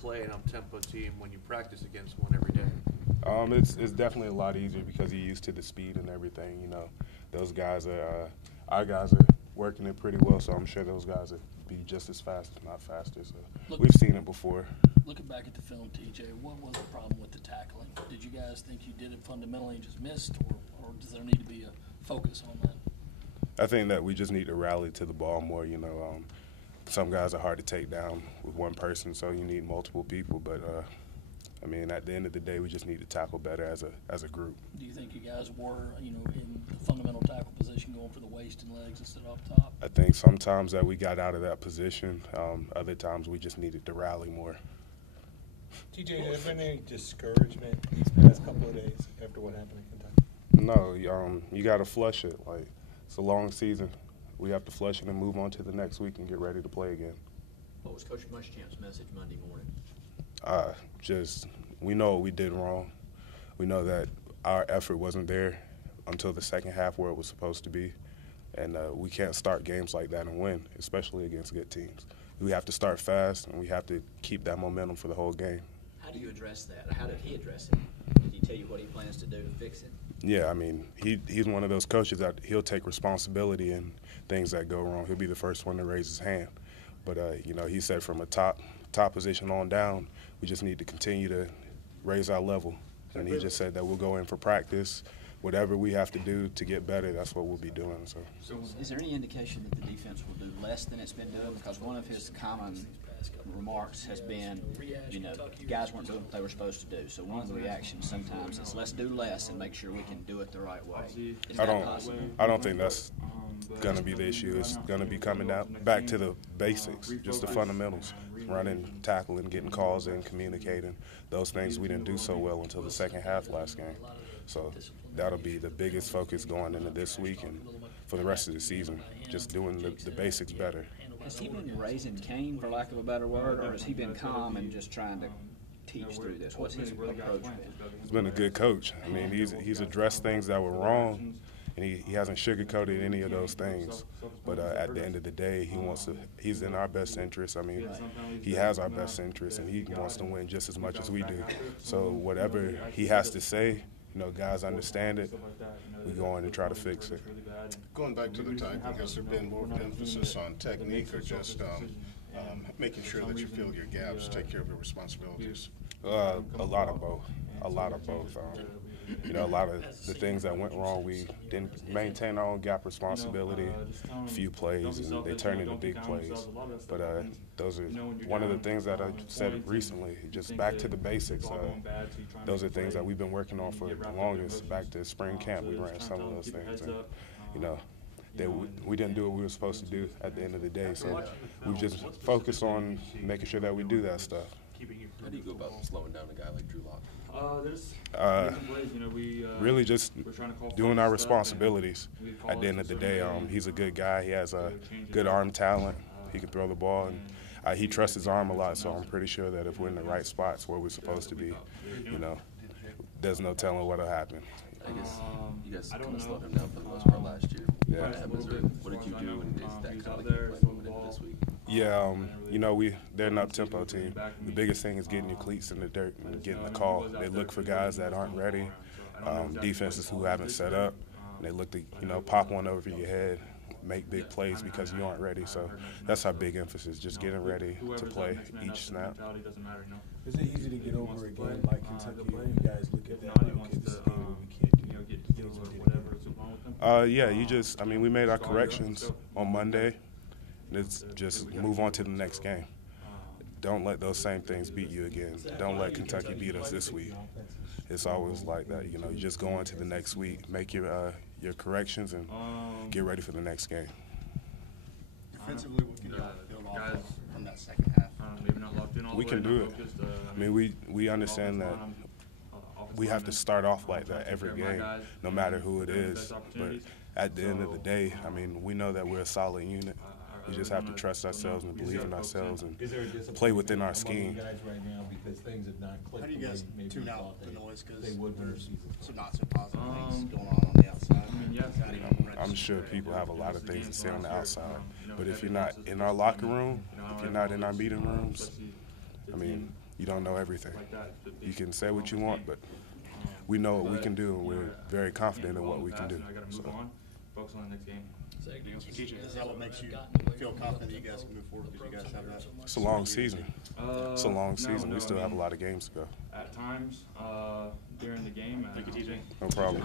play an up-tempo team when you practice against one every day? It's definitely a lot easier because you're used to the speed and everything. You know, those guys are our guys are working it pretty well, so I'm sure those guys will be just as fast, if not faster. So we've seen it before. Looking back at the film, TJ, what was the problem with the tackling? Did you guys think you did it fundamentally and just missed, or does there need to be a focus on that? I think that we just need to rally to the ball more. You know, some guys are hard to take down with one person, so you need multiple people. But I mean, at the end of the day, we just need to tackle better as a group. Do you think you guys were, in the fundamental tackle position, going for the waist and legs instead of up top? I think sometimes that we got out of that position. Other times we just needed to rally more. TJ, has there been any discouragement these past couple of days after what happened in Kentucky? No, you got to flush it. Like, it's a long season. We have to flush it and move on to the next week and get ready to play again. What was Coach Muschamp's message Monday morning? We know what we did wrong. We know that our effort wasn't there until the second half where it was supposed to be. And we can't start games like that and win, especially against good teams. We have to start fast, and we have to keep that momentum for the whole game. How do you address that? How did he address it? Did he tell you what he plans to do to fix it? Yeah, I mean, he's one of those coaches that he'll take responsibility in things that go wrong. He'll be the first one to raise his hand. But, he said from a top position on down, we just need to continue to raise our level. And he just said that we'll go in for practice. Whatever we have to do to get better, that's what we'll be doing. So, is there any indication that the defense will do less than it's been doing? Because one of his common remarks has been, guys weren't doing what they were supposed to do. So one of the reactions sometimes is let's do less and make sure we can do it the right way. Is that possible? I don't think that's going to be the issue. It's going to be coming out back to the basics, just the fundamentals, running, tackling, getting calls in, communicating. Those things we didn't do so well until the second half last game. So that'll be the biggest focus going into this week and for the rest of the season, just doing the basics better. Has he been raising Cain, for lack of a better word, or has he been calm and just trying to teach through this? What's his approach been? He's been a good coach. I mean, he's addressed things that were wrong, and he hasn't sugarcoated any of those things. But at the end of the day, he's in our best interest. I mean, he has our best interest, and he wants to win just as much as we do. So whatever he has to say, guys understand it. We go in and try to fix it. Going back to the tackling, has there been more emphasis on technique or just making sure that you fill your gaps, take care of your responsibilities? A lot of both. A lot of both. A lot of the things that went wrong, we didn't maintain our own gap responsibility. A few plays, and they turned into big plays. But those are one of the things that I said recently, just back to the basics. Those are things that we've been working on for the longest. Back to spring camp, we ran some of those things. And, we didn't do what we were supposed to do at the end of the day. So we just focus on making sure that we do that stuff. How do you go about slowing down a guy like Drew Lock? Really just doing our responsibilities. At the end of the day, he's a good guy. He has a good arm talent. He can throw the ball, and he trusts his arm a lot, so I'm pretty sure that if we're in the right spots where we're supposed to be, there's no telling what'll happen. I guess you guys kind of slowed him down for the most part last year. Yeah. What did you do, and is that kind of like your plan moving into this week? Yeah, they're an up-tempo team. The biggest thing is getting your cleats in the dirt and getting the call. They look for guys that aren't ready, defenses who haven't set up. And they look to, pop one over your head, make big plays because you aren't ready. So that's our big emphasis, just getting ready to play each snap. Is it easy to get over a game like Kentucky? You guys look at that, okay, this is a game where we can't do things we did. We made our corrections on Monday. Let's just move on to the next game. Don't let those same things beat you again. Don't let Kentucky beat us this week. It's always like that. You just go on to the next week, make your corrections, and get ready for the next game. Defensively, what can you build off from that second half? We can do it. We understand that we have to start off like that every game, no matter who it is. But at the end of the day, we know that we're a solid unit. We just have to trust ourselves and believe in ourselves and play within our scheme. How do you guys tune out the noise? Because there's some not so positive things going on the outside. I'm sure people have a lot of things to say on the outside. But if you're not in our locker room, if you're not in our meeting rooms, you don't know everything. like that. You can say what you want, but we know what we can do, and we're very confident in what we can do. I got to move on, focus on the next game. Is that what makes you feel confident that you guys can move forward because you guys have that? It's a long season. It's a long season. No, We still I have a mean, lot of games to go. At times, during the game. Thank you, TJ. No problem.